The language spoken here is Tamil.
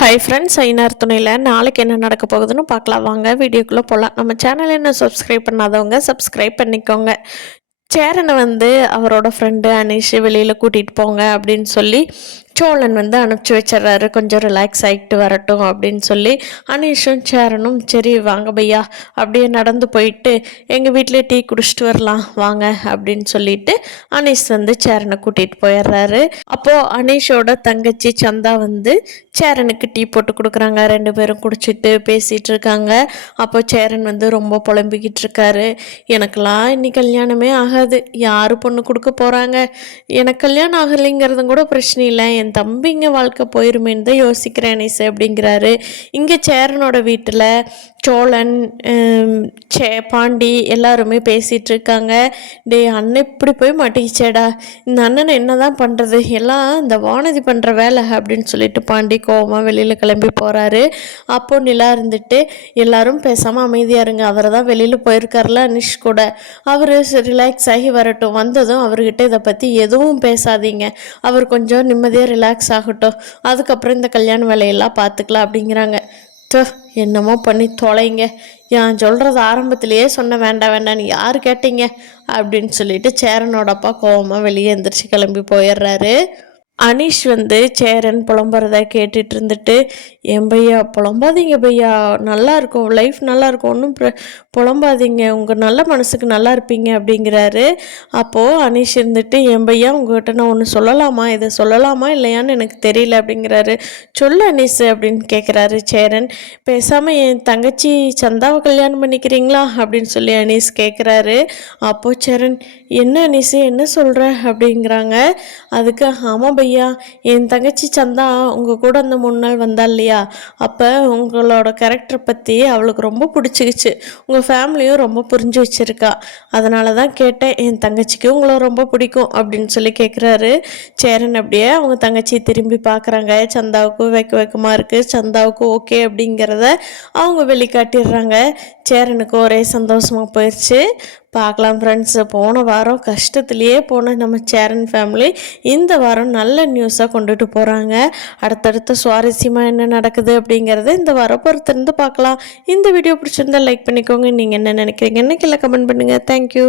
ஹாய் ஃப்ரெண்ட்ஸ், ஐநார் துணையில் நாளைக்கு என்ன நடக்க போகுதுன்னு பார்க்கலாம். வாங்க வீடியோக்குள்ளே போகலாம். நம்ம சேனல் என்ன சப்ஸ்கிரைப் பண்ணாதவங்க சப்ஸ்கிரைப் பண்ணிக்கோங்க. சேரனை அவரோட ஃப்ரெண்டு அனீஷ் வெளியில் கூட்டிகிட்டு போங்க அப்படின்னு சொல்லி சோழன் அனுப்பிச்சி வச்சிடறாரு. கொஞ்சம் ரிலாக்ஸ் ஆகிட்டு வரட்டும் அப்படின்னு சொல்லி அனீஷும் சேரனும் சரி வாங்க பையா அப்படியே நடந்து போயிட்டு எங்கள் வீட்டிலே டீ குடிச்சிட்டு வரலாம் வாங்க அப்படின்னு சொல்லிட்டு அனீஷ் சேரனை கூட்டிகிட்டு போயிடுறாரு. அப்போது அனீஷோட தங்கச்சி சந்தா சேரனுக்கு டீ போட்டு கொடுக்குறாங்க. ரெண்டு பேரும் குடிச்சிட்டு பேசிகிட்டு இருக்காங்க. அப்போ சேரன் ரொம்ப புலம்பிக்கிட்டு இருக்காரு. எனக்கெல்லாம் இன்னைக்கு கல்யாணமே ஆகாது, யார் பொண்ணு கொடுக்க போகிறாங்க, எனக்கு கல்யாணம் ஆகலைங்கிறதும் கூட பிரச்சனை இல்லை, என் தம்பிங்க வாழ்க்கை போயிருமேன்னு தான் யோசிக்கிறேன் அனீஸ் அப்படிங்கிறாரு. இங்கே சேரனோட வீட்டில் சோழன் பாண்டி எல்லாருமே பேசிகிட்டு இருக்காங்க. டே அண்ணன் இப்படி போய் மாட்டிக்கிச்சேடா, இந்த அண்ணனை என்ன தான் பண்ணுறது, எல்லாம் இந்த வானதி பண்ணுற வேலை அப்படின்னு சொல்லிட்டு பாண்டி கோவமாக வெளியில் கிளம்பி போகிறாரு. அப்போ நிலா எல்லாரும் பேசாமல் அமைதியாக இருங்க, அவர் தான் வெளியில் போயிருக்காருல அனிஷ் கூட, அவர் ரிலாக்ஸ் ஆகி வரட்டும், வந்ததும் அவர்கிட்ட இதை பற்றி எதுவும் பேசாதீங்க, அவர் கொஞ்சம் நிம்மதியாக ரிலாக்ஸ் ஆகட்டும், அதுக்கப்புறம் இந்த கல்யாண வேலையெல்லாம் பார்த்துக்கலாம் அப்படிங்கிறாங்க. என்னமோ பண்ணி தொலைங்க, நான் சொல்கிறது ஆரம்பத்திலேயே சொன்ன வேண்டாம் வேண்டான்னு யார் கேட்டீங்க அப்படின்னு சொல்லிட்டு சேரனோட அப்பா கோவமாக வெளியே எந்திரிச்சு கிளம்பி போயிடுறாரு. அனீஷ் சேரன் புலம்புறத கேட்டுட்டு இருந்துட்டு, என் பையா புலம்பாதீங்க பையா, நல்லா இருக்கும் லைஃப், நல்லா இருக்கும், ஒன்றும் புலம்பாதீங்க, உங்கள் நல்ல மனசுக்கு நல்லா இருப்பீங்க அப்படிங்கிறாரு. அப்போது அனீஷ் என் பையா உங்கள்கிட்ட நான் ஒன்று சொல்லலாமா, இதை சொல்லலாமா இல்லையான்னு எனக்கு தெரியல அப்படிங்கிறாரு. சொல்லு அனீஷ் அப்படின்னு கேட்குறாரு சேரன். பேசாமல் என் தங்கச்சி சந்தாவை கல்யாணம் பண்ணிக்கிறீங்களா அப்படின்னு சொல்லி அனீஷ் கேட்குறாரு. அப்போது சேரன், என்ன அனீஷ் என்ன சொல்கிற அப்படிங்கிறாங்க. அதுக்கு ஆமாம் பையா, என் தங்கச்சி சந்தா உங்கள் கூட அந்த 3 நாள் வந்தா இல்லையா, அப்போ உங்களோட கேரக்டர் பற்றி அவளுக்கு ரொம்ப பிடிச்சிக்கிச்சு, உங்கள் ஃபேமிலியும் ரொம்ப புரிஞ்சு வச்சுருக்கா, அதனால தான் கேட்டேன், என் தங்கச்சிக்கு உங்களை ரொம்ப பிடிக்கும் அப்படின்னு சொல்லி கேட்குறாரு. சேரன் அப்படியே அவங்க தங்கச்சி திரும்பி பார்க்குறாங்க. சந்தாவுக்கும் வெக்கமாக இருக்குது, சந்தாவுக்கு ஓகே அப்படிங்கிறத அவங்க வெளிக்காட்டிடுறாங்க. சேரனுக்கு ஒரே சந்தோஷமாக போயிடுச்சு. பார்க்கலாம் ஃப்ரெண்ட்ஸ், போன வாரம் கஷ்டத்துலேயே போன நம்ம சேரன் ஃபேமிலி இந்த வாரம் நல்ல நியூஸாக கொண்டுட்டு போகிறாங்க. அடுத்தடுத்த சுவாரஸ்யமாக என்ன நடக்குது அப்படிங்கிறத இந்த வாரம் பொறுத்திருந்து பார்க்கலாம். இந்த வீடியோ பிடிச்சிருந்தா லைக் பண்ணிக்கோங்க. நீங்கள் என்ன நினைக்கிறீங்கன்னு கீழே கமெண்ட் பண்ணுங்கள். தேங்க்யூ.